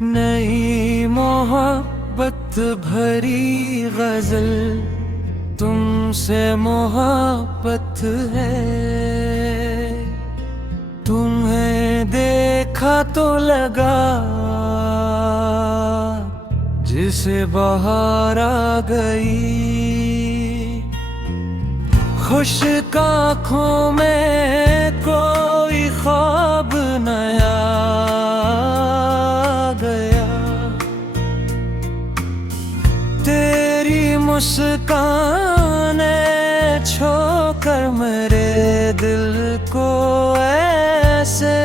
नई मोहब्बत भरी गजल तुमसे मोहब्बत है। तुम्हें देखा तो लगा जिसे बहार आ गई। खुश आँखों में कोई ख्वाब नया गया। तेरी मुस्काने छोकर मेरे दिल को ऐसे,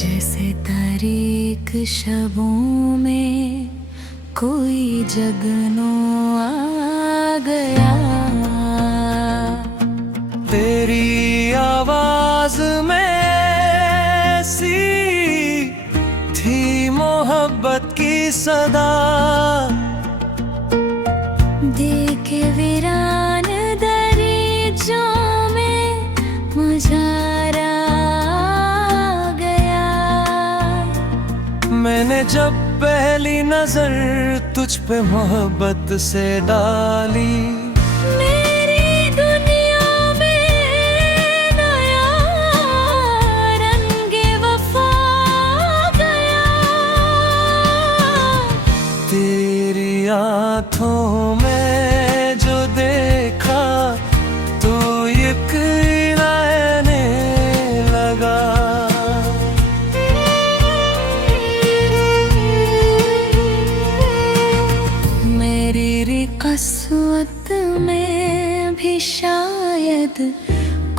जैसे तारीक शबों में कोई जगनो आ गया। तेरी आवाज में ऐसी थी मोहब्बत की सदा। देखे वीरान दरीचों में मुझारा आ गया। मैंने जब पहली नजर तुझ पे मोहब्बत से डाली, मेरी दुनिया में नया रंग वफा आ गया। तेरी आँखों में जो देखा तो यकीन आने लगा। मेरी कस्मत में भी शायद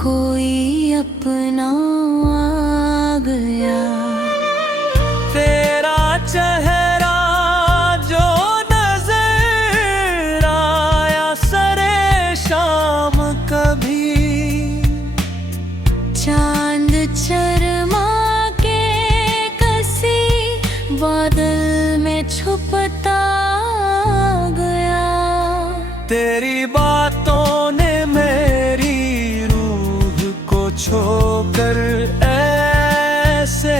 कोई अपना आ गया। तेरा चेहरा जो नजर आया सरे शाम कभी, चांद चरमा के कसी बादल में छुपता गया। तेरी बातों ने मेरी रूह को छोकर ऐसे,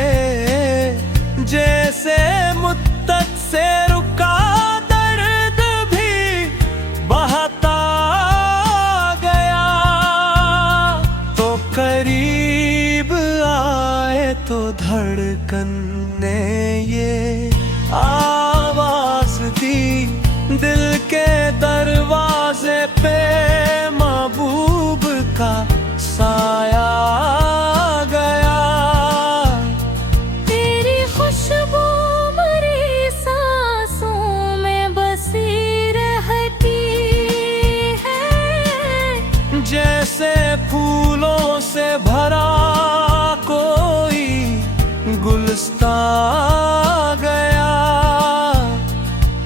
जैसे मुद्दत से रुका दर्द भी बहता गया। तो करीब आए तो धड़कन ने ये आवाज दी, दिल के दरवाजे पे महबूब का साया आ गया। तेरी खुशबू मेरी सांसों में बसी रहती है। जैसे फूलों से भरा कोई गुलस्तां आ गया।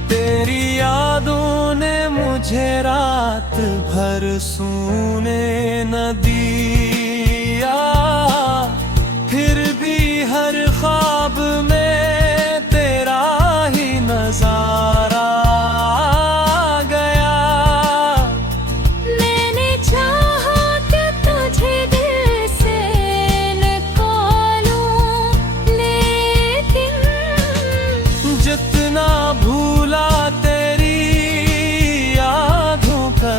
तेरी यादों ने मुझे रात भर सोने न दिया। फिर भी हर ख्वाब में तेरा ही नजारा आ गया। मैंने चाहा कि तुझे दिल से निकालूं, लेकिन जितना भूला तेरी यादों का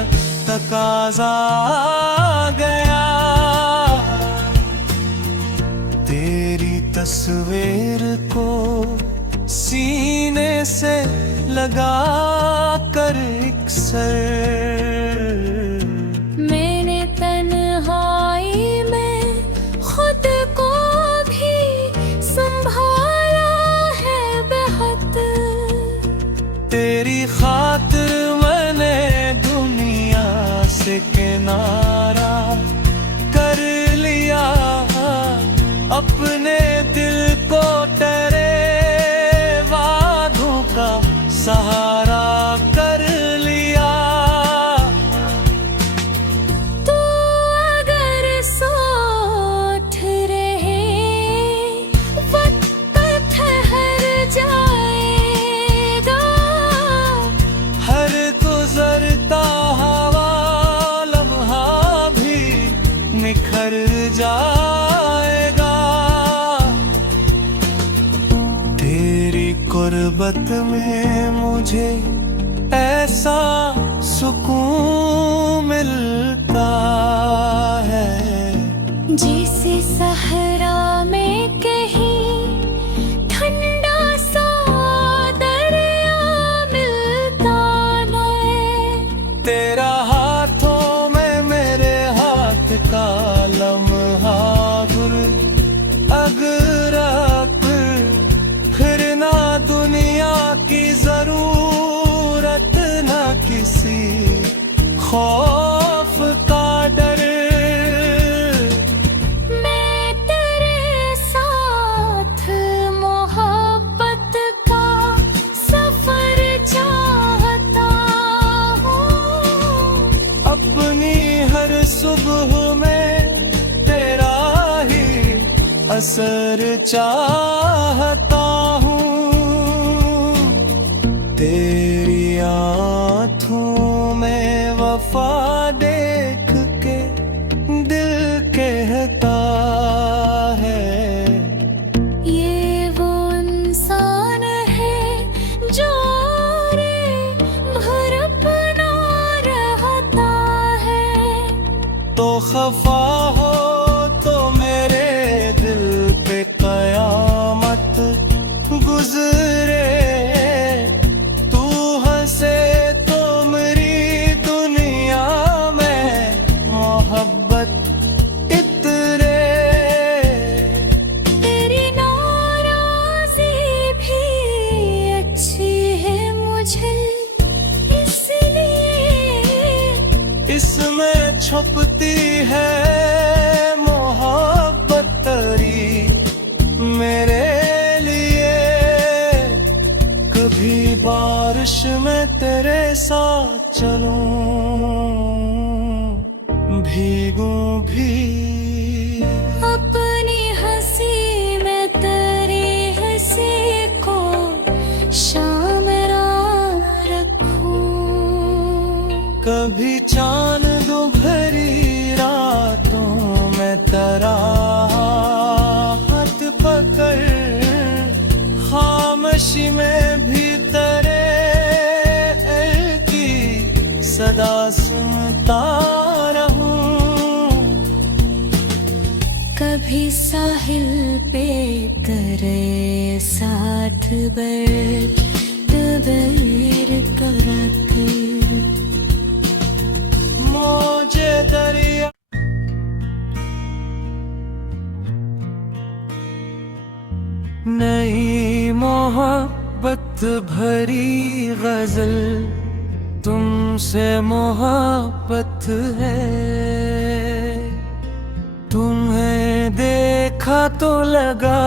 तकाजा आ गया। तेरी तस्वीर को सीने से लगा कर एक सर, मैंने तन्हाई में खुद को भी संभाला है बेहद। तेरी खातिर मैंने दुनिया से किनारा कर लिया। अपने दिल को तेरे वादों का सहारा कर लिया। तू अगर सोच रहे वक्त ठहर जाएगा। हर गुजरता हवा लम्हा भी निखर जाएगा। मोहब्बत में मुझे ऐसा सुकून मिलता है जैसे सहरा में कहीं ठंडा सा दरिया मिलता है। तेरा हाथों में मेरे हाथ का लम्हा गुल अगरा फिर ना दुनिया की जरूरत ना किसी खौफ का डर। मैं तेरे साथ मोहब्बत का सफर चाहता हूँ। अपनी हर सुबह में तेरा ही असर चाहता हूँ। तेरी आँखों में वफा देख के दिल कहता है ये वो इंसान है जो रे भर अपना रहता है। तो खफा हो तो मेरे दिल पे कयामत गुजरे। तू हंसे तो मेरी दुनिया में मोहब्बत इतरे। तेरी नाराज़ी भी अच्छी है मुझे इसलिए इसमें छुपती है मोहब्बत तेरी मेरे लिए। कभी बारिश में तेरे साथ चलूं भीगूं भी। अपनी हंसी में तेरी हंसी को शामिल रखूं। कभी चांद दो भरी रातों में तेरा हाथ पकड़ खामोशी में भी तेरे की सदा सुनता रहूं। कभी साहिल पे तेरे साथ बैठ तबैर करत मुझे दरिया नई मोहब्बत भरी गजल तुमसे मोहब्बत है। तुम्हें देखा तो लगा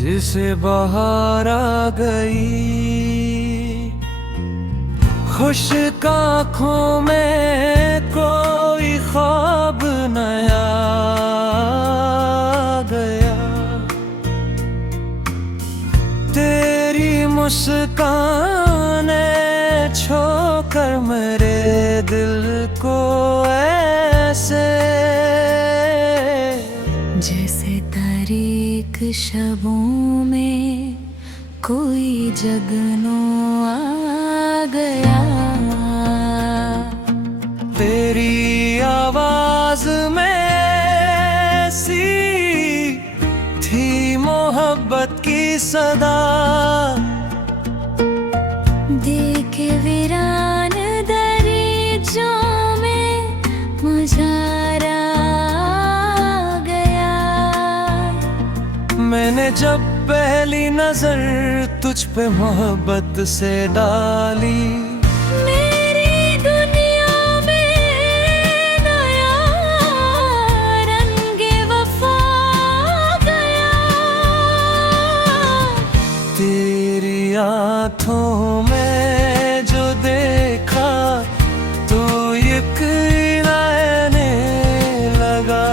जिसे बहार आ गई। खुश्क आँखों में कोई ख्वाब नया गया। तेरी मुस्कान छोकर मेरे दिल को ऐसे जैसे तारीक शबों में कोई जगनो आ गया। तेरी आवाज में सी थी मोहब्बत की सदा। देखे वीरान दरीचों में मुजारा आ गया। मैंने जब पहली नजर तुझ पे मोहब्बत से डाली मेरी दुनिया में नया रंगे वफा आ गया। तेरी आँखों में जो देखा तो यकीन आने लगा।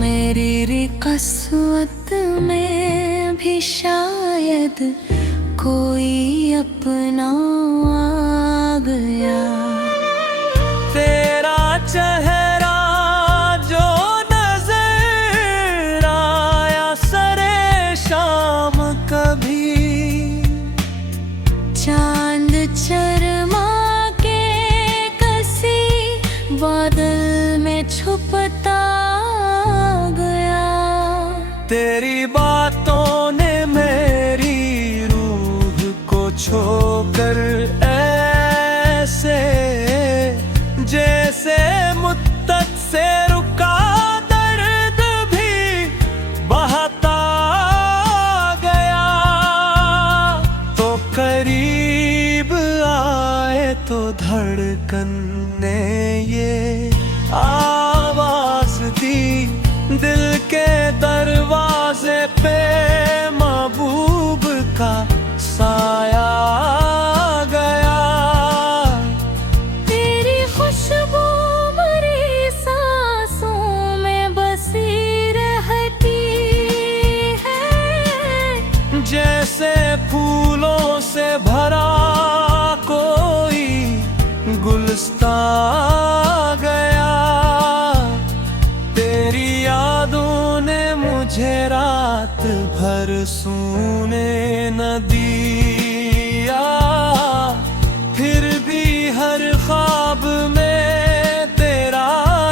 मेरी कस्वत में भी शायद कोई अपना आ गया। तेरा चेहरा शर्मा के कसी बादल में छुपता गया। तेरी बातों ने मेरी रूह को छोकर ऐसे जैसे मुद्दत से रुका दर्द भी बहता गया। तो करीब आए तो धड़कन ने ये आवाज दी, दिल के दरवाजे पे महबूब का साया गया। तेरी खुशबू मेरी सांसों में बसी रहती है, जैसे फूलों से भरा कोई गुलस्तां गया। तेरी यादों ने मुझे रात भर सोने न दिया, फिर भी हर ख्वाब में तेरा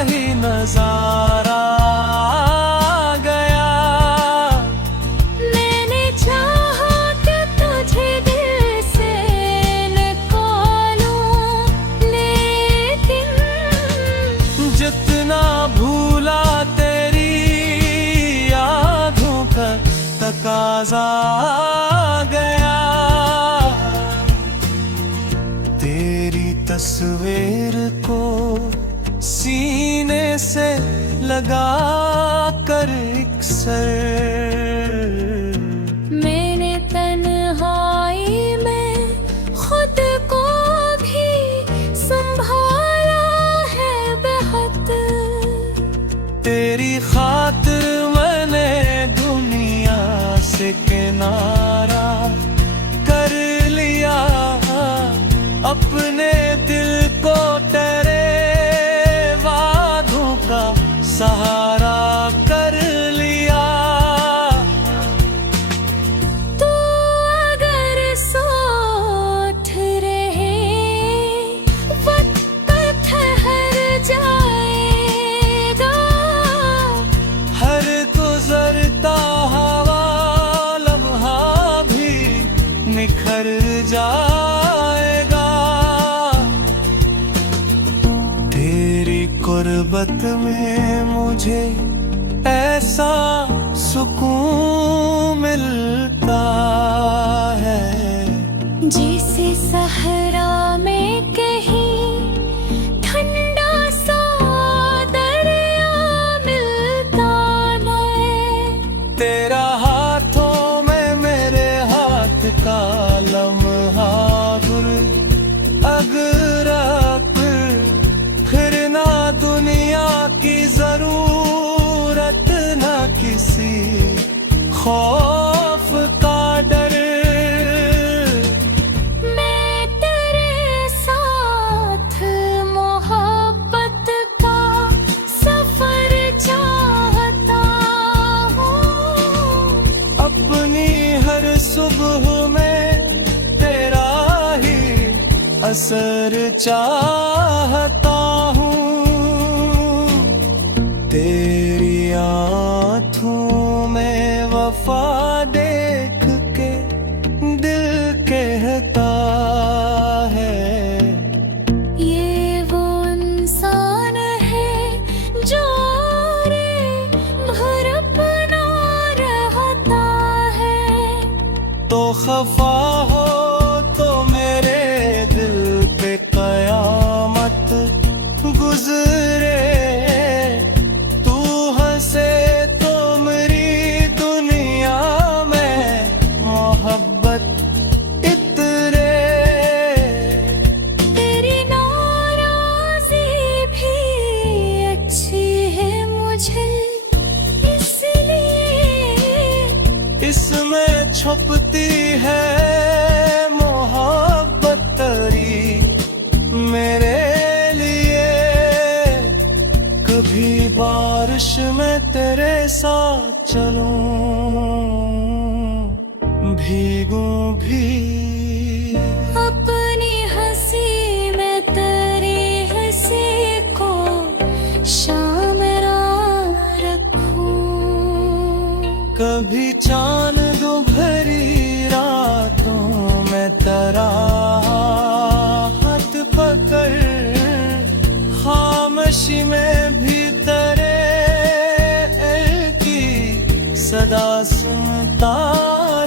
ही नजारा गया। मैंने चाहा कि तुझे दिल से निकालूं, लेकिन जितना भूला तेरी यादों का तकाजा गया। तेरी तस्वीर को सीने से लगा कर एक सर मैंने तन्हाई में खुद को भी संभाला है बेहद। तेरी खातिर मैंने दुनिया से किनारा कर लिया, अपने दिल को तेरे वादों का सहारा कर लिया। तू अगर सोच रहे वक्त ठहर जाएगा, हर गुजरता हवा लम्हा भी निखर जाएगा। तेरी गुर्बत में मुझे ऐसा सुकून मिलता है, जैसे सहरा में कहीं ठंडा सा दरिया मिलता है। तेरा हाथों में मेरे हाथ का लम्हा गुल अगर फिर ना दुनिया की जरूरत, ना किसी खौफ का डर। मैं तेरे साथ मोहब्बत का सफर चाहता हूँ, अपनी हर सुबह में तेरा ही असर चाहता हूँ। तेरी आँखों में वफा देख के दिल कहता है, ये वो इंसान है जो रे भर अपना रहता है। तो खफा हो तो मेरे दिल पे कयामत गुजरे, तू हंसे तो मेरी दुनिया में मोहब्बत इतरे। तेरी नाराज़ी भी अच्छी है मुझे, इसलिए इसमें छुपती है मोहब्बत तेरी मेरे लिए। कभी बारिश में तेरे साथ चलूं, भीगूं भी अपनी तरह हाथ पकड़ खामोशी में भी तेरे की सदा सुनता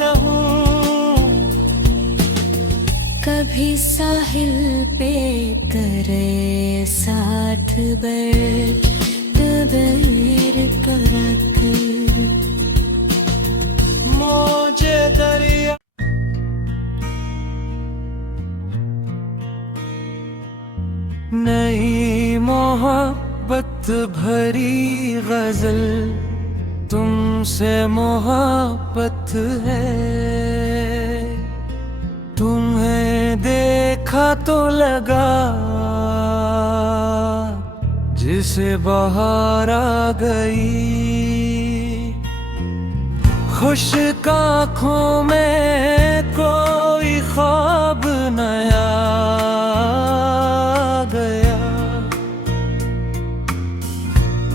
रहूं। कभी साहिल पे तेरे साथ बैठ तबैर करा कर मौजे दरिया नई मोहब्बत भरी गजल तुमसे मोहब्बत है। तुम्हें देखा तो लगा जिसे बहार आ गई। खुश आँखों में कोई ख्वाब नया गया।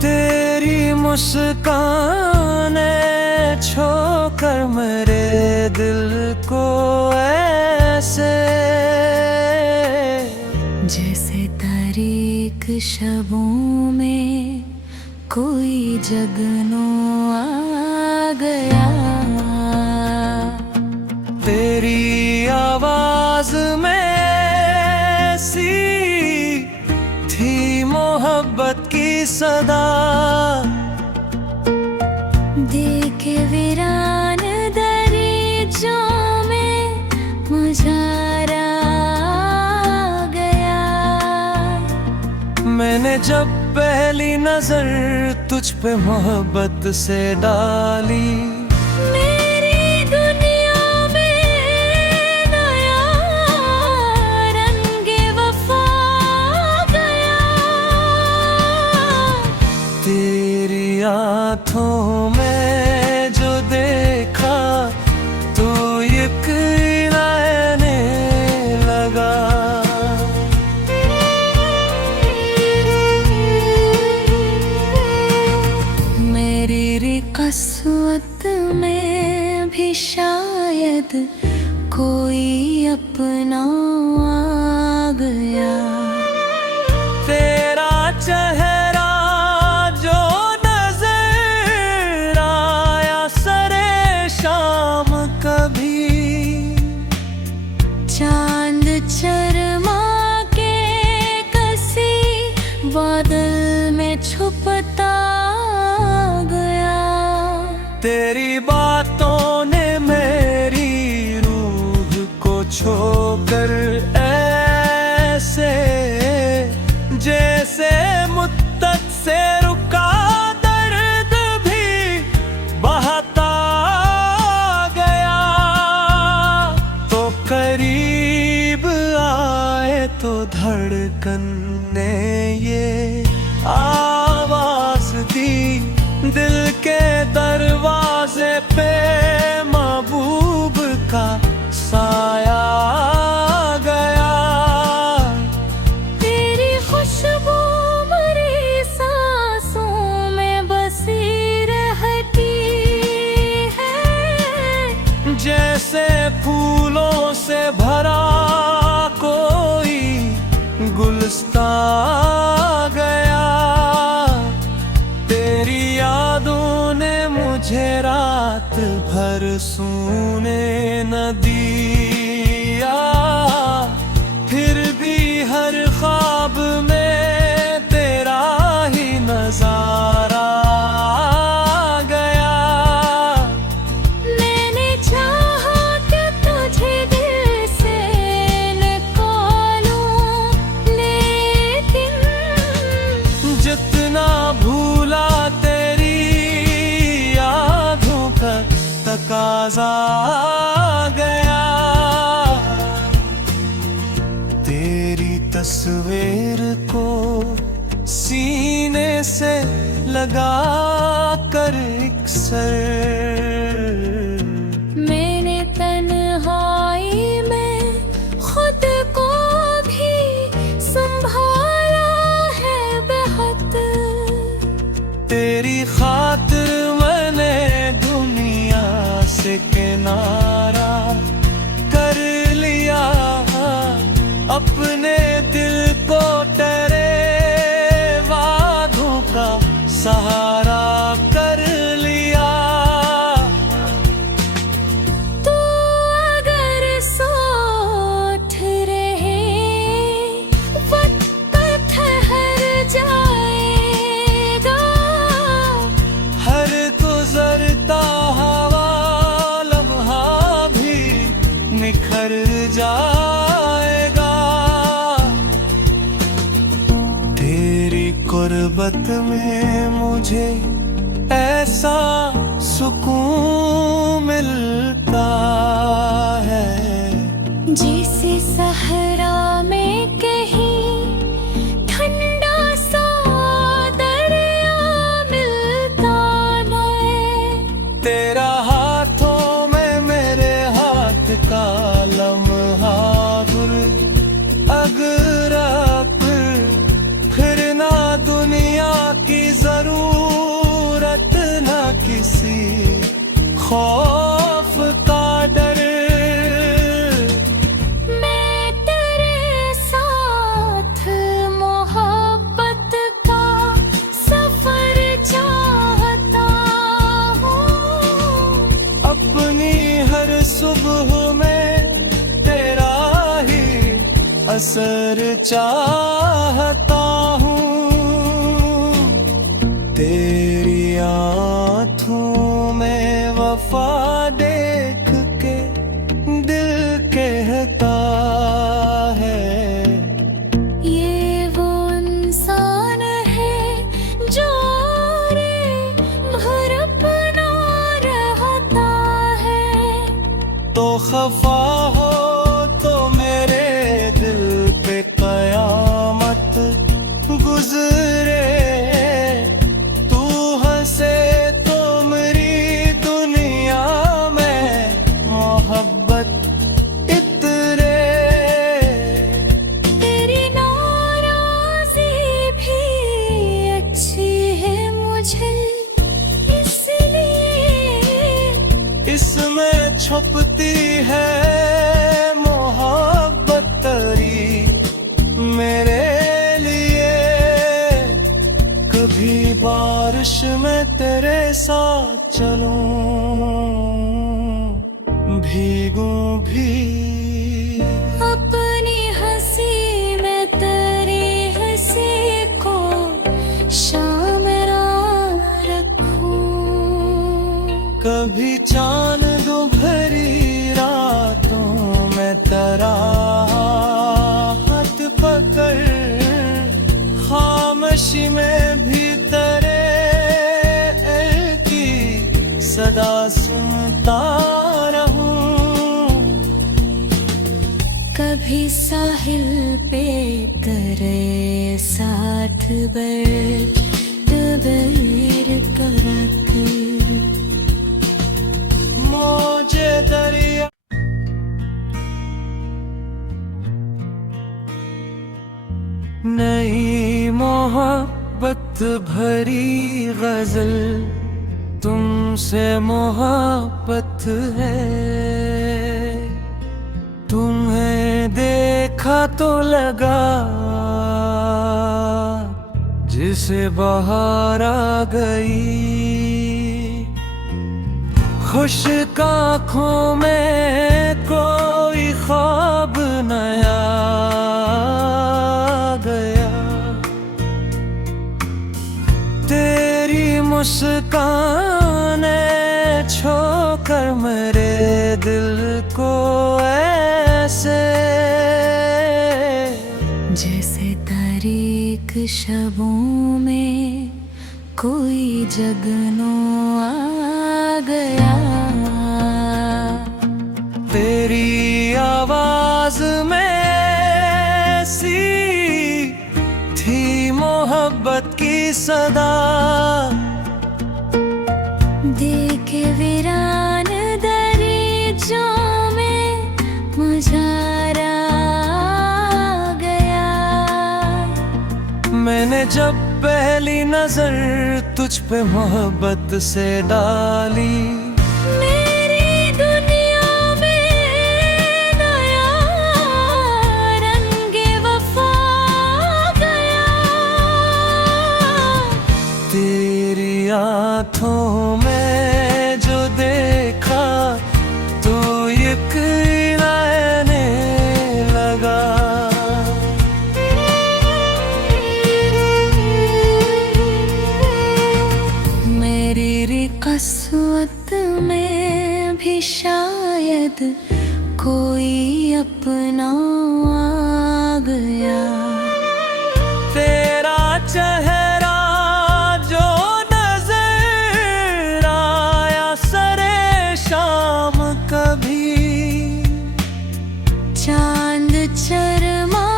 तेरी मुस्काने छोकर मेरे दिल को ऐसे जैसे तारीक शबों में कोई जगनो आ गया। तेरी आवाज में सी थी मोहब्बत की सदा। देखे वीरान दरीचों में मुझारा आ गया। मैंने जब पहली नजर तुझ पे मोहब्बत से डाली, मेरी दुनिया में नया रंगे वफा आ गया। तेरी आँखों में जो देखा तो यकीन आने लगा। कसवत में भी शायद कोई अपना आ गया। तेरा चेहरा जो नजर आया सरे शाम कभी, चांद चरमा के कसी बादल में छुपता गया। तेरी बातों ने मेरी रूह को छोकर ऐसे जैसे मुद्दत से रुका दर्द भी बहता गया। तो करीब आए तो धड़कन ने ये आवाज दी, दिल के दरवाजे पे महबूब का साया आ गया। तेरी खुशबू मेरी सांसों में बसी रहती है। जैसे फूलों से भरा कोई गुलस्तां आ गया। तेरी यादों ने मुझे रात भर सोने न दिया। फिर भी हर ख्वाब में तेरा ही नजारा आ गया। मैंने चाहा कि तुझे दिल से निकालूं, लेकिन जितना भूला तेरी यादों का तकाजा आ गया। तेरी तस्वीर को सीने से लगा कर एक सर मैंने तन्हाई में खुद को भी संभाला है बेहद। तेरी खातिर मैंने दुनिया से किनारा कर लिया अपने दिल को तेरे वादों का सहारा कर लिया। तू अगर साथ रहे वक्त ठहर जाएगा, हर गुजरता हवा लम्हा भी निखर जाएगा। तेरी गुर्बत में मुझे ऐसा सुकून मिलता है, जैसे सहरा में कहीं ठंडा सा दरिया मिलता है। तेरा हाथों में मेरे हाथ का लम्हा गुल अगर फिर ना दुनिया की जरूरत, ना किसी खौफ का डर। मैं तेरे साथ मोहब्बत का सफर चाहता हूँ। अपनी हर सुबह में तेरा ही असर चाहता हूँ। तेरी आँखों में वफा देख के दिल कहता है, ये वो इंसान है जो रे भर अपना रहता है। तो खफा हो तो मेरे दिल पे कयामत गुजरे, तू हंसे तो मेरी दुनिया में मोहब्बत इतरे। तेरी नाराज़ी भी अच्छी है मुझे, इसलिए इसमें छुपती है मोहब्बत तेरी मेरे लिए। कभी बारिश में तेरे साथ चलूं, भीगूं भी। अपनी हंसी में तेरी हंसी को शामिल रखूं। कभी चांद दो भरी रातों में तेरा हाथ पकड़, खामोशी में भी तेरे की सदा सुनता रहूं। कभी साहिल पे तेरे साथ बैठ कर मौजे दरिया नई मोहब्बत भरी गजल, तुमसे मोहब्बत है। तुम्हें देखा तो लगा जिसे बहार आ गई, खुश आँखों में कोई ख्वाब नया गया। तेरी मुस्कान छोकर मेरे दिल को ऐसे, जैसे तारीक शबों में कोई जगनो आ गया। तेरी आवाज में सी थी मोहब्बत की सदा, देखे वीरान दरीचों में मुझारा आ गया। मैंने जब पहली नजर तुझ पे मोहब्बत से डाली, मेरी दुनिया में नया रंग अपना आ गया। तेरा चेहरा जो नजर आया सरे शाम कभी, चांद चरमा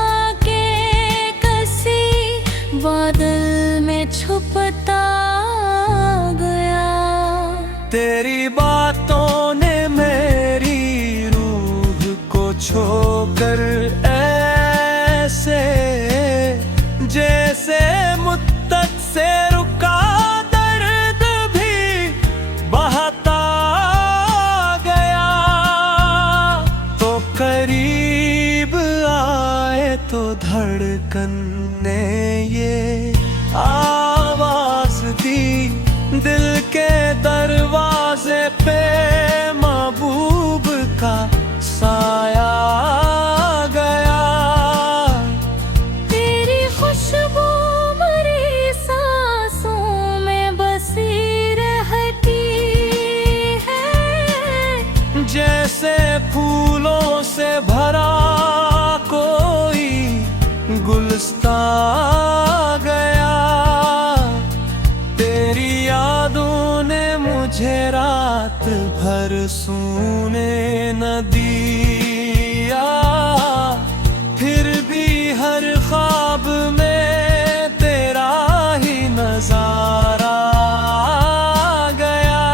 के कसी बादल में छुपता गया। तेरी बातों ने मेरी रूह को छोकर ऐसे जैसे मुद्दत से रुका दर्द भी बहता गया। तो करीब आए तो धड़कन ने ये आवाज दी, दिल के दरवाजे पे महबूब का साया आ गया। तेरी खुशबू मेरी सांसों में बसी रहती है, जैसे फूलों से भरा कोई गुलस्ता आ गया। तेरी यादों ने मुझे रात भर सोने न दिया, फिर भी हर ख्वाब में तेरा ही नजारा आ गया।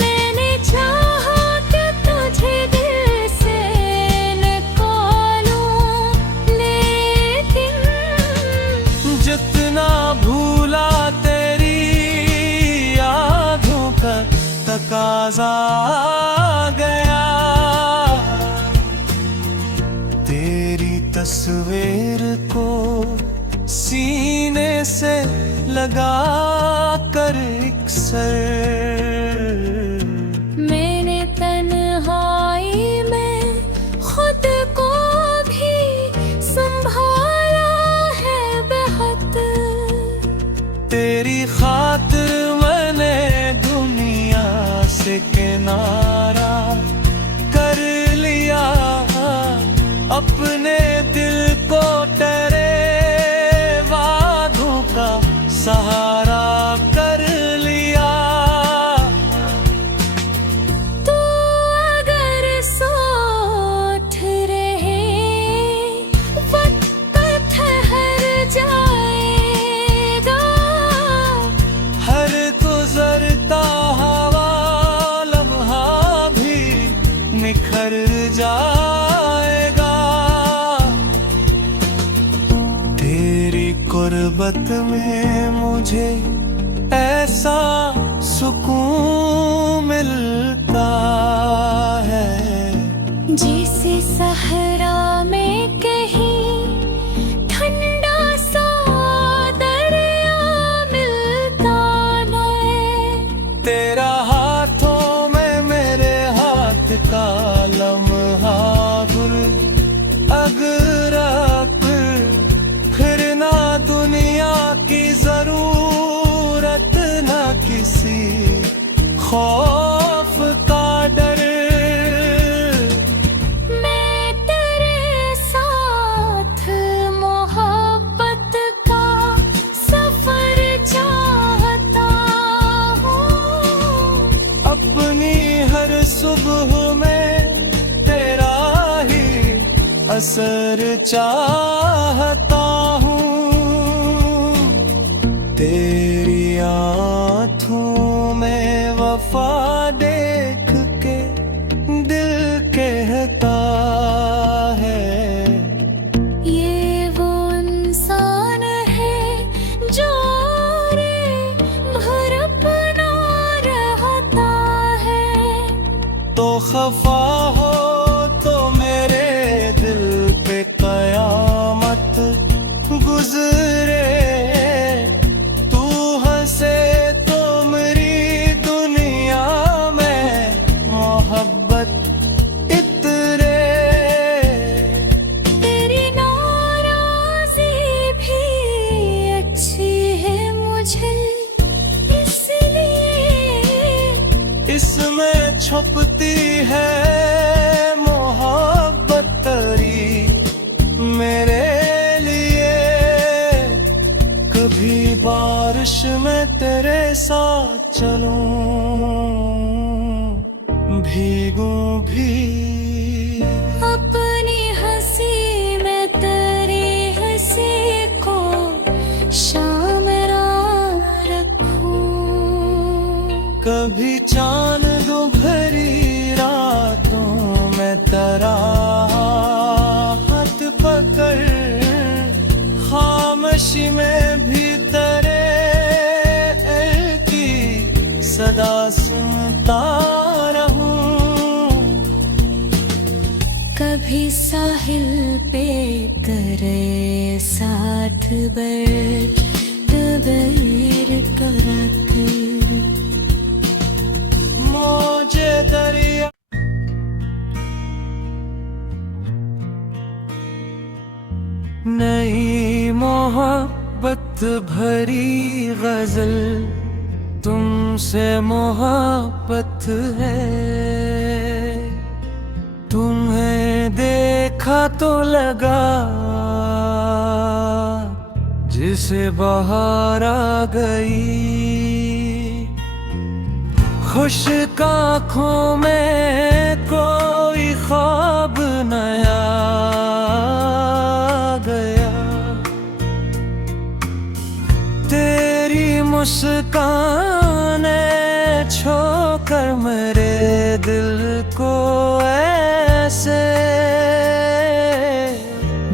मैंने चाहा कि तुझे दिल से निकालूं, लेकिन जितना भूला तेरी यादों का तकाजा आ गया। तेरी तस्वीर को सीने से लगा कर एक सर, मैंने तन्हाई में खुद को भी संभाला है बेहद। तेरी खातिर मैंने दुनिया से किनारा कर लिया, अपने दिल को तेरे वादों का सहारा कर लिया। तू अगर सोच रहे वक्त ठहर जाएगा, हर गुजरता हवा लम्हा भी निखर जाएगा। तेरी गुर्बत में मुझे ऐसा सुकून मिलता है, जैसे सहरा में कहीं ठंडा सा दरिया मिलता है। तेरा हाथों में मेरे हाथ का लम्हा गुल अगरक, फिर ना दुनिया की जरूरत ना किसी खौफ का डर। मैं तेरे साथ मोहब्बत का सफर चाहता हूँ, अपनी हर सुबह में तेरा ही असर चाहता हूँ। तेरी आँखों में वफा देख के दिल कहता है, ये वो इंसान है जो रे भर अपना रहता है। तो खफा हो तो मेरे दिल पे कयामत गुजरे, तू हंसे तो मेरी दुनिया में मोहब्बत इतरे। तरह हाथ पकड़ खामोशी में भी तेरे की सदा सुनता रहूं। कभी साहिल पे करे साथ बैठ तबैर करक मौजे दरिया नई मोहब्बत भरी गजल तुमसे मोहब्बत है। तुम्हें देखा तो लगा जिसे बहार आ गई। खुश आँखों में कोई ख्वाब नया गया। तेरी मुस्कान छोकर मेरे दिल को ऐसे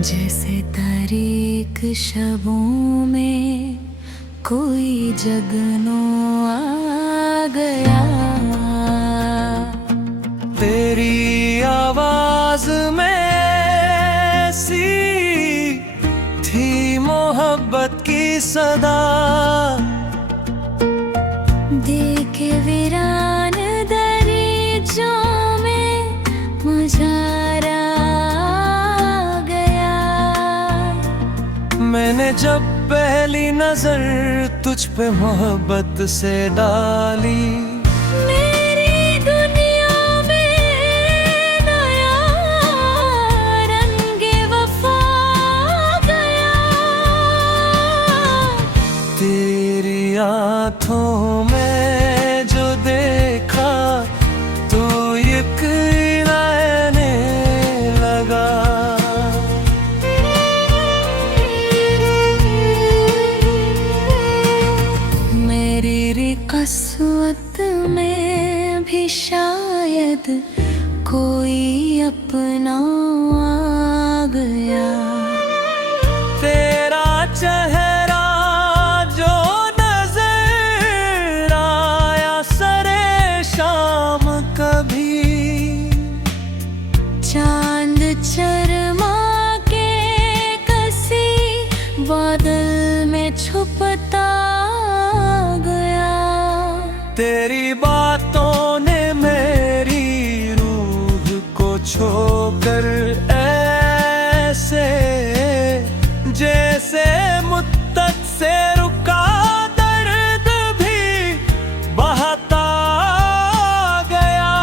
जैसे तारीक शबों में कोई जगनो आ गया। तेरी आवाज में सी थी मोहब्बत की सदा। देखे वीरान दरीचों में मुझारा आ गया। मैंने जब पहली नजर तुझ पे मोहब्बत से डाली, मेरी दुनिया में नया रंग वफा आ गया। तेरी आँखों में जो देखा तो यकीन आने लगा। मेरी कस्वत में भी शायद कोई अपना आ गया। तेरा चेहरा जो नजर आया सरे शाम कभी, चांद चरमा के कसी बादल में छुपता गया। तेरी बातों ने मेरी रूह को छोकर ऐसे जैसे मुद्दत से रुका दर्द भी बहता गया।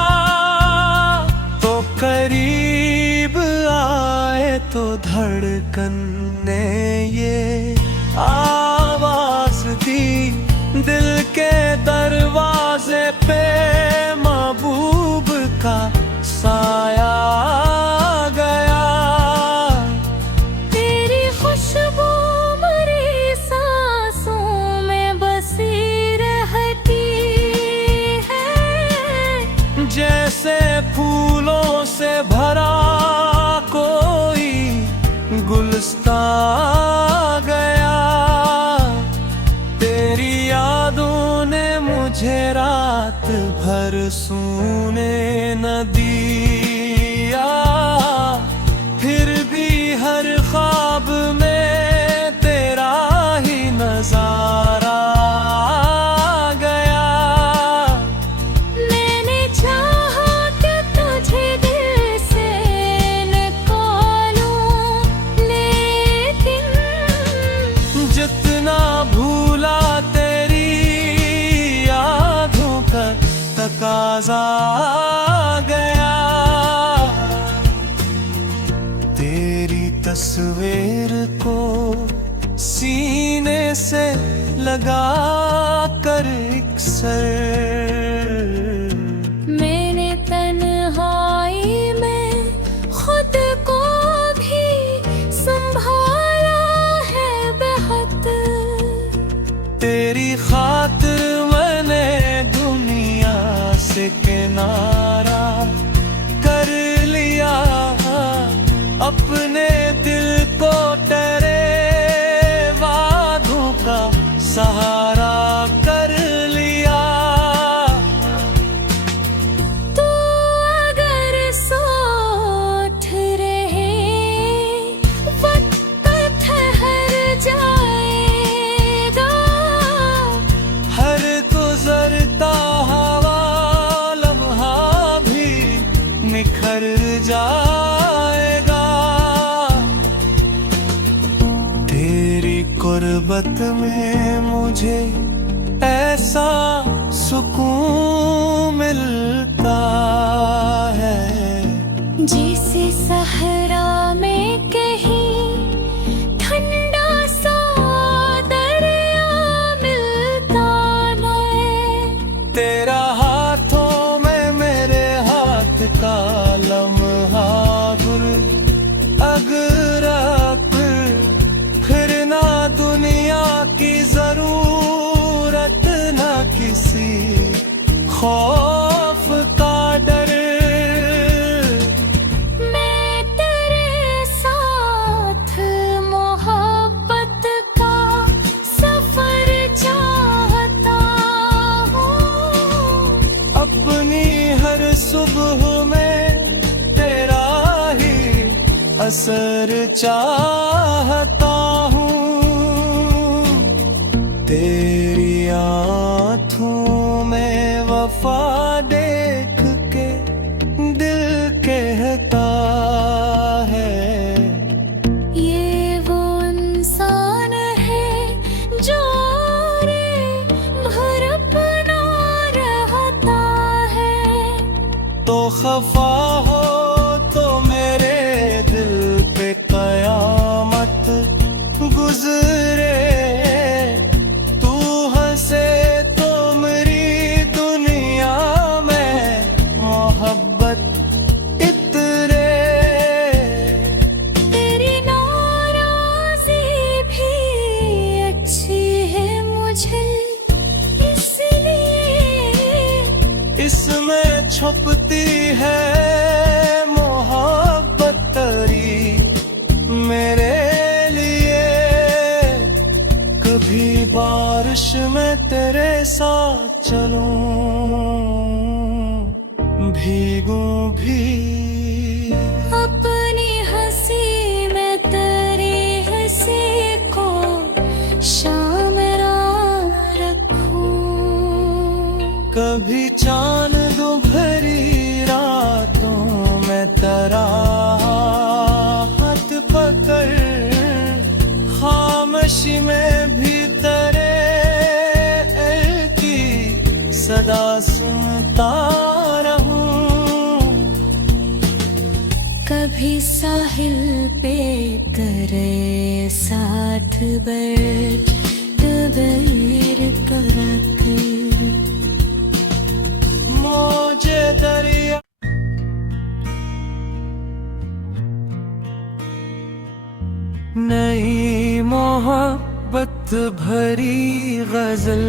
तो करीब आए तो धड़कन ने ये आवाज दी, दिल के दरवाजे पे महबूब का साया आ गया। तेरी खुशबू मेरी सांसों में बसी रहती है। जैसे फूलों से भरा कोई गुलस्ता आ गया। तेरी यादों ने मुझे रात भर सोने न दिया। फिर भी हर ख्वाब में तेरा ही नजारा आ गया। मैंने चाहा कि तुझे दिल से निकालूं, लेकिन जितना भूला तेरी यादों का तकाजा आ गया। तेरी तस्वीर को सीने से लगा कर एक सर मैंने तन्हाई में खुद को भी संभाला है बेहद। तेरी खातिर मैंने दुनिया से किनारा कर लिया मोहब्बत में मुझे ऐसा सुकून मिलता है, जैसे सहरा में कहीं ठंडा सा दरिया मिलता है। तेरा हाथों में मेरे हाथ का लम्हा गुल अगरा फिर ना दुनिया की जरूरत, ना किसी खौफ का डर। मैं तेरे साथ मोहब्बत का सफर चाहता हूँ, अपनी हर सुबह में तेरा ही असर चाहता हूँ। तेरी आँखों में वफा देख के दिल कहता है, ये वो इंसान है जो रे भर अपना रहता है। तो खफा हो तो मेरे दिल पे कयामत गुजरे, तू हंसे तो मेरी दुनिया में मोहब्बत इतरे। तेरी नाराज़ी भी अच्छी है मुझे, इसलिए इसमें छुपती है मोहब्बत तेरी मेरे लिए। कभी बारिश में तेरे साथ चलूं, भीगूं भी, अपनी हंसी में तेरी हंसी को शामिल रखूं। कभी चांद भरी रातों में तेरा हाथ पकड़, खामोशी में भी तेरे की सदा सुनता रहूं। कभी साहिल पे तेरे साथ बैठ तबैर कर मौजे दरिया नई मोहब्बत भरी गजल,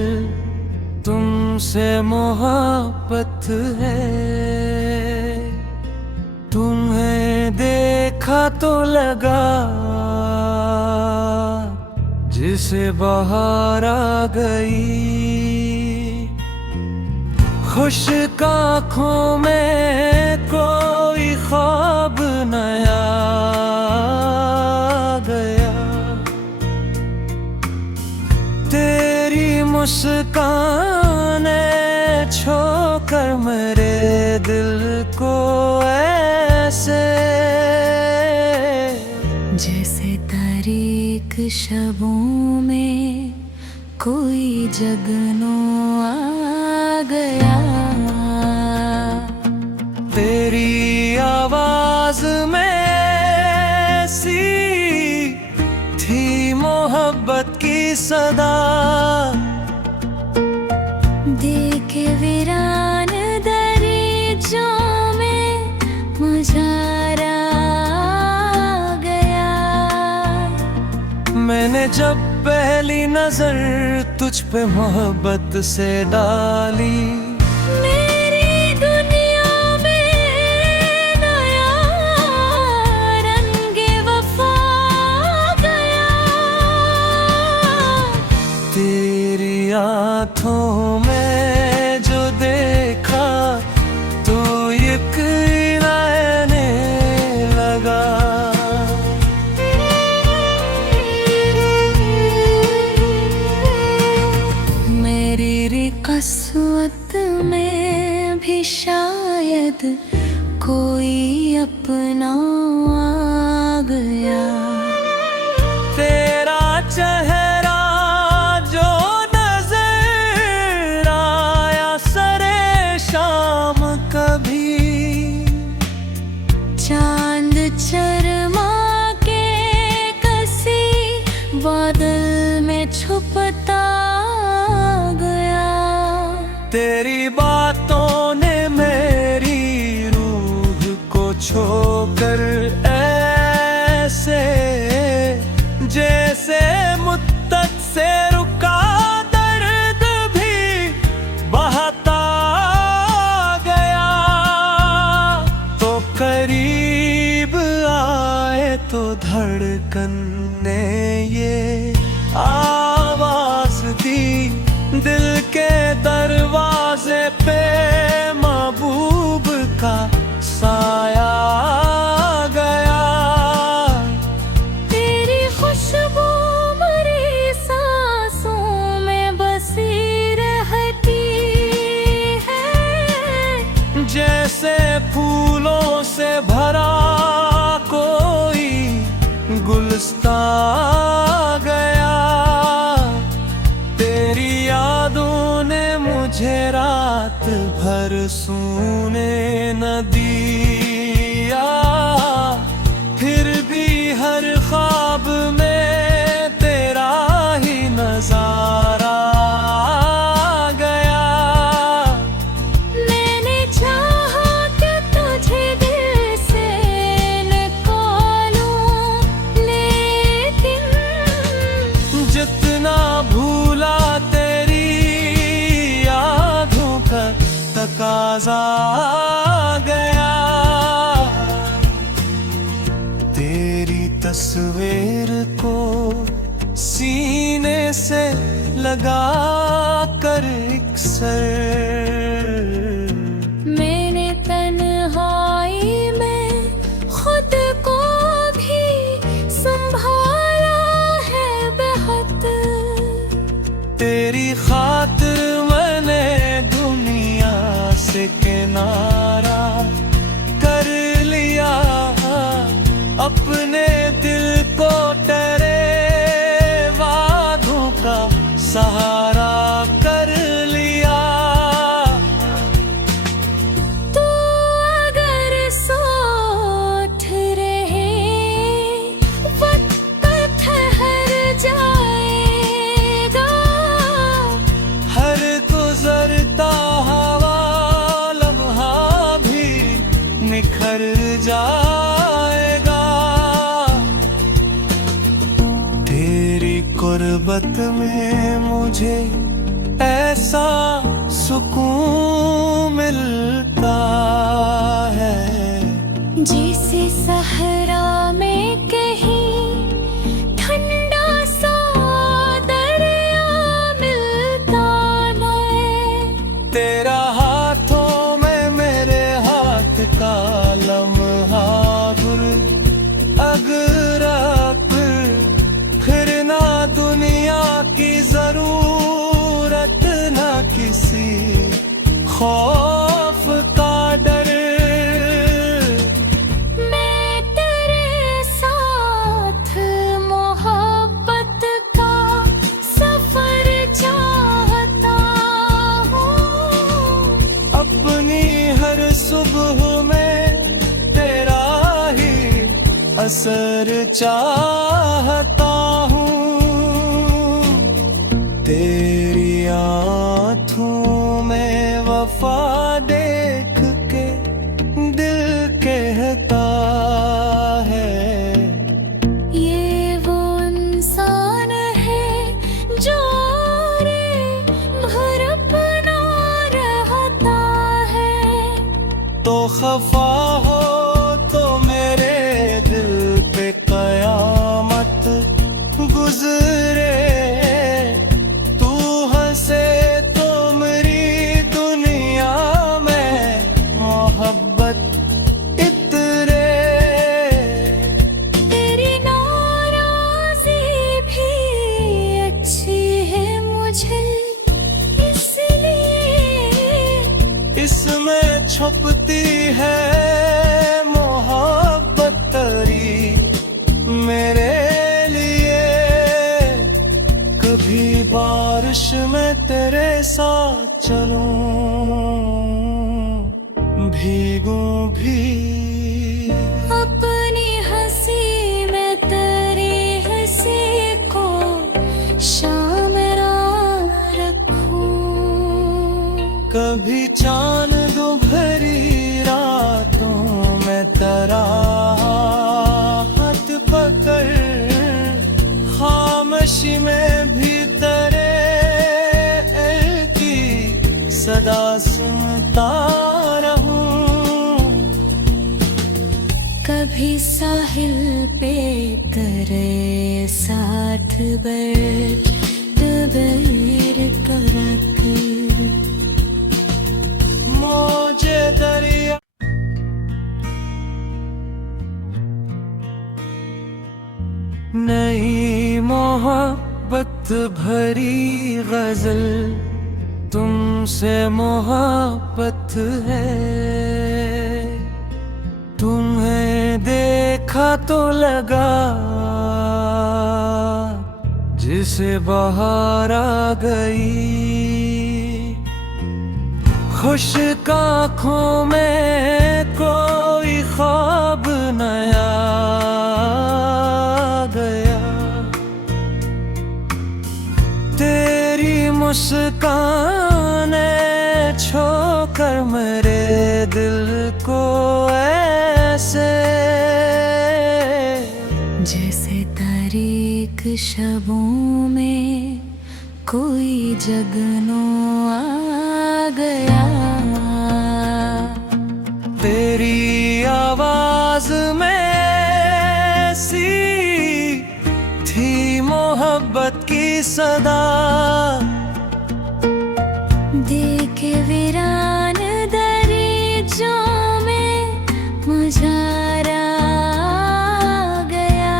तुमसे मोहब्बत है। तुम्हें देखा तो लगा जिसे बहार आ गई, खुश आँखों में कोई ख्वाब नया गया। तेरी मुस्कान छोकर मेरे दिल को ऐसे, जैसे तारीक शबों में कोई जगनो आ गया। तेरी आवाज में सी थी मोहब्बत की सदा, देखे वीरान दरीचों में मुझारा आ गया। मैंने जब पहली नजर तुझ पे मोहब्बत से डाली, मेरी दुनिया में नया रंगे वफा गया। तेरी आँखों में जो देखा तो यकीन आने लगा। मेरी कस्वत में भी शायद कोई अपना आ गया। तेरा चेहरा चांद चरमा के कसी बादल में छुपता गया। तेरी बातों ने मेरी रूह को छोकर ऐसे जैसे मुद्दत से रुका दर्द भी बहता गया। तो करीब आए तो धड़कन ने ये आवाज दी, दिल के दरवाजे पे महबूब का साया आ गया। तेरी खुशबू मेरी सांसों में बसी रहती है, जैसे फूलों से भरा कोई गुलस्तां आ गया। तेरी यादों ने मुझे रात भर सोने न दिया, फिर भी हर ख्वाब में तेरा ही नजारा आ गया। मैंने चाहा कि तुझे दिल से निकालूं, लेकिन जितना भूला तेरी यादों का तकाजा आ गया। तेरी तस्वीर को सीने से लगा कर एक सर मैंने तन्हाई में खुद को भी संभाला है बेहद। तेरी खातिर मैंने दुनिया से किनारा कर लिया, अपने दिल को तेरे वादों का सहारा कर लिया। तू अगर सोच रहे वक्त ठहर जाएगा, हर गुजरता हवा लम्हा भी निखर जाएगा। तेरी गुर्बत में मुझे ऐसा सुकून मिलता है, जैसे सहरा में कहीं ठंडा सा दरिया मिलता है। तेरा हाथों में मेरे हाथ का लम्हा गुल अगरा फिर ना दुनिया की जरूरत, ना किसी खौफ का डर। मैं तेरे साथ मोहब्बत का सफर चाहता हूँ, अपनी हर सुबह में तेरा ही असर चाहता हूँ। तेरी आँखों में वफा देख के दिल कहता है, ये वो इंसान है जो रे भर अपना रहता है। तो खफा हो तो मेरे दिल पे कयामत भी चांद दो भरी रातों में तेरा हाथ पकड़, खामोशी में भी तेरे की सदा सुनता रहूं। कभी साहिल पे तेरे साथ बैठ तबैर करा कर, मुझे दरिया नई मोहब्बत भरी गजल तुमसे मोहब्बत है। तुम्हें देखा तो लगा जिसे बहार आ गई, खुश्क आँखों में कोई ख्वाब नया गया। तेरी मुस्काने छोकर मेरे दिल को ऐसे, जैसे तारीक शबों में कोई जगनो आ गया। तेरी आवाज में सी थी मोहब्बत की सदा, देखे वीरान दरीचों में मुझारा गया।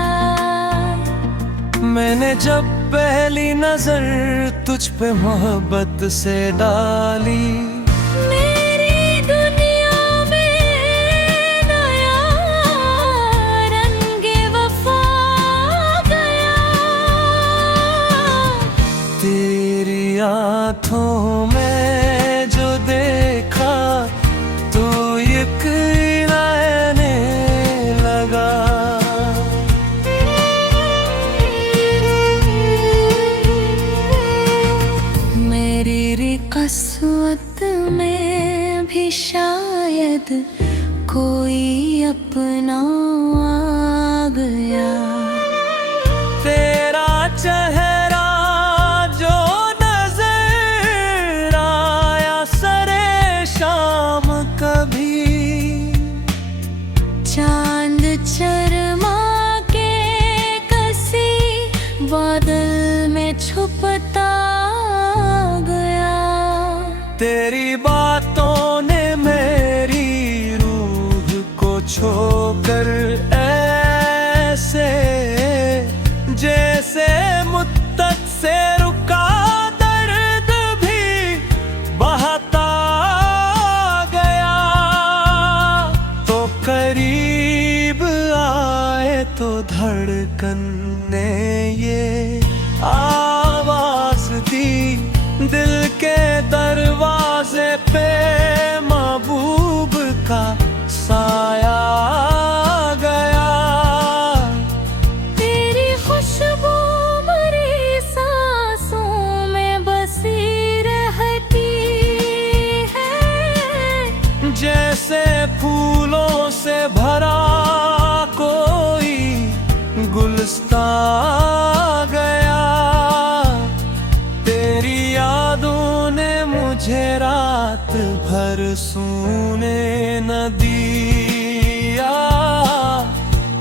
मैंने जब पहली नजर तुझ पे मोहब्बत से डाली, मेरी दुनिया में नया रंगे वफा गया। तेरी आँखों में जो देखा तो यकीन आने लगा। मेरी कस्वत में भी शायद कोई अपना आ गया। तेरा चेहरा जो नजर आया सरे शाम कभी, चांद चरमा के कसी बादल में छुपता गया। तेरी बातों ने मेरी रूह को छोकर ऐसे, जैसे मुद्दत से रुका दर्द भी बहता गया। तो करीब आए तो धड़कन ने ये आवाज दी, दिल के दरवाजे पे महबूब का साया आ गया। तेरी खुशबू मेरी सांसों में बसी रहती है, जैसे फूलों से भरा कोई गुलस्तां आ गया। तेरी यादों ने मुझे रात भर सोने न दिया,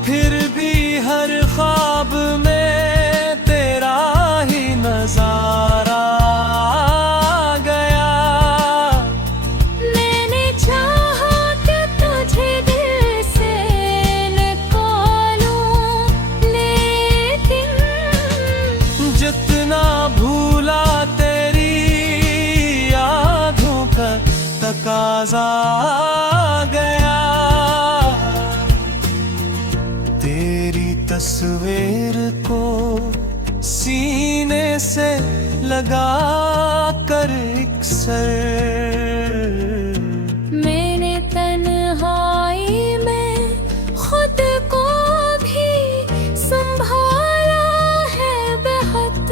फिर भी हर ख्वाब में तेरा ही नजारा आ गया। मैंने चाहा कि तुझे दिल से निकालूं, लेकिन जितना भूला तेरी यादों का तकाजा आ गया। तेरी तस्वीर को सीने से लगा कर एक सर, मैंने तन्हाई में खुद को भी संभाला है बेहद।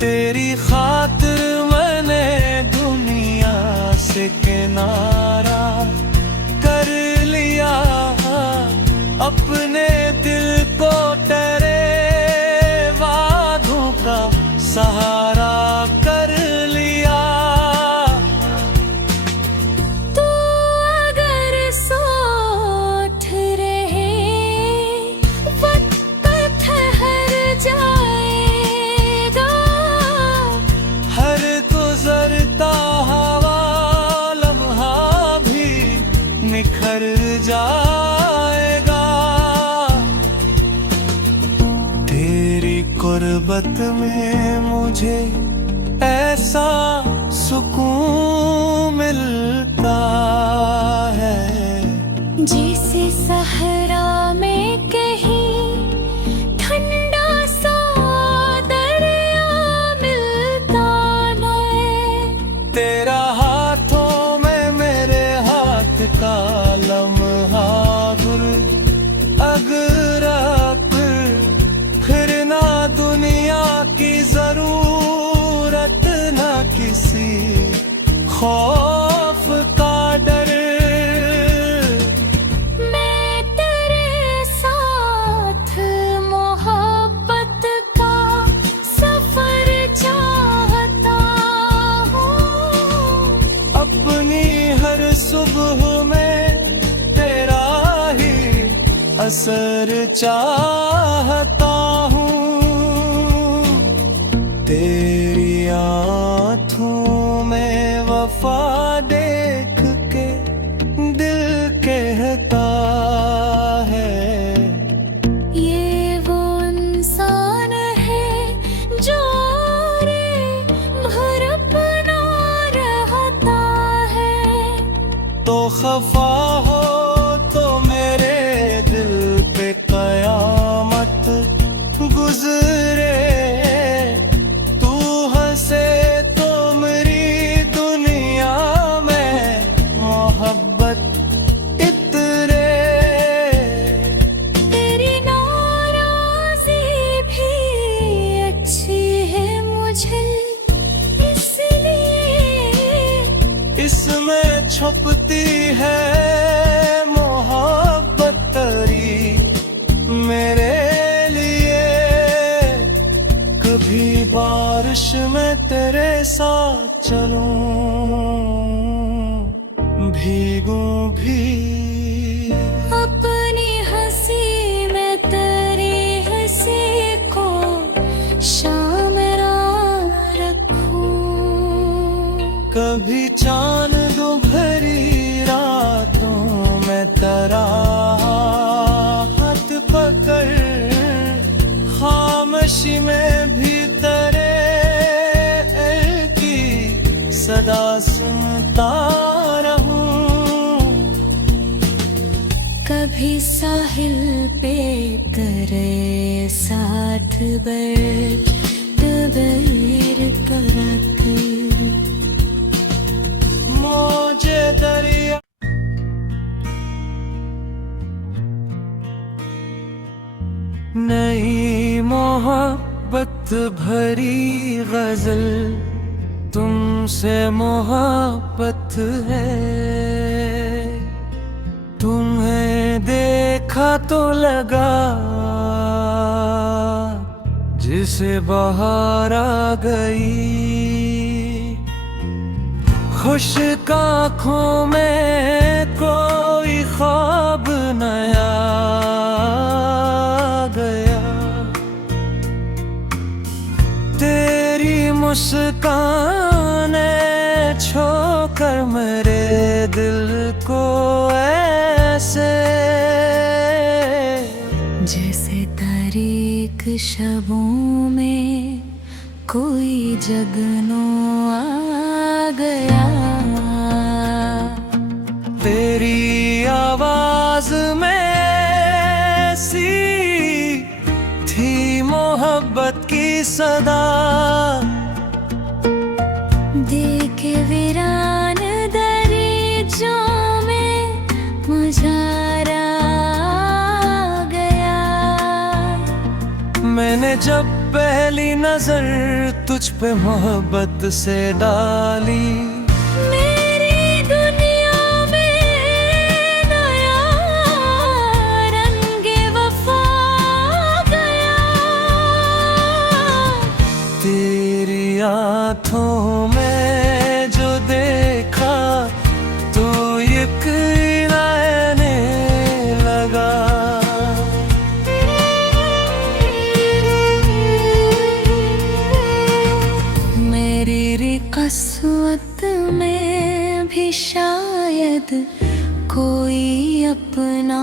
तेरी खातिर मैंने दुनिया किनारा कर लिया, अपने दिल को तेरे वादों का सहारा कर लिया। तू अगर साथ रहे वक्त ठहर जाएगा, हर गुजरता हवा लम्हा भी निखर जाएगा। तेरी गुर्बत में मुझे ऐसा सुकून मिलता है, जैसे सहरा में कहीं ठंडा सा दरिया मिलता है। तेरा हाथों में मेरे हाथ का लम्हा गुल अगरा फिर ना दुनिया की जरूरत, ना किसी खौफ का डर। मैं तेरे साथ मोहब्बत का सफर चाहता हूँ, अपनी हर सुबह में तेरा ही असर चाहता हूँ। तेरी आँखों में वफा देख के दिल कहता है, ये वो इंसान है जो रे भर अपना रहता है। तो खफा हो तो मेरे दिल पे कयामत गुजरे, तू हंसे तो मेरी दुनिया में मोहब्बत इतरे। तेरी नाराज़ी भी अच्छी है मुझे, इसलिए इसमें छुपती है मोहब्बत तेरी मेरे लिए। कभी बारिश में तेरे साथ चलूं, भीगूं भी, अपनी हंसी में तेरी हंसी को शामिल रखूं। कभी चांद दो भरी रातों में तेरा हाथ पकड़, खामोशी में भी तेरे की सदा सुनता रहूं। कभी साहिल पे करे साथ बैठ तबैर करक, मौजे दरिया नई मोहब्बत भरी गजल, तुमसे मोहब्बत है। तुम्हें देखा तो लगा जिसे बहार आ गई, खुश आँखों में कोई ख्वाब नया गया। तेरी मुस्कान छोकर मेरे दिल को ऐसे, जैसे तारीक शबों में कोई जगनो आ गया। तेरी आवाज में सी थी मोहब्बत की सदा, देख वीरान दरीचों में मुझारा आ गया। मैंने जब पहली नजर तुझ पे मोहब्बत से डाली, मेरी दुनिया शायद कोई अपना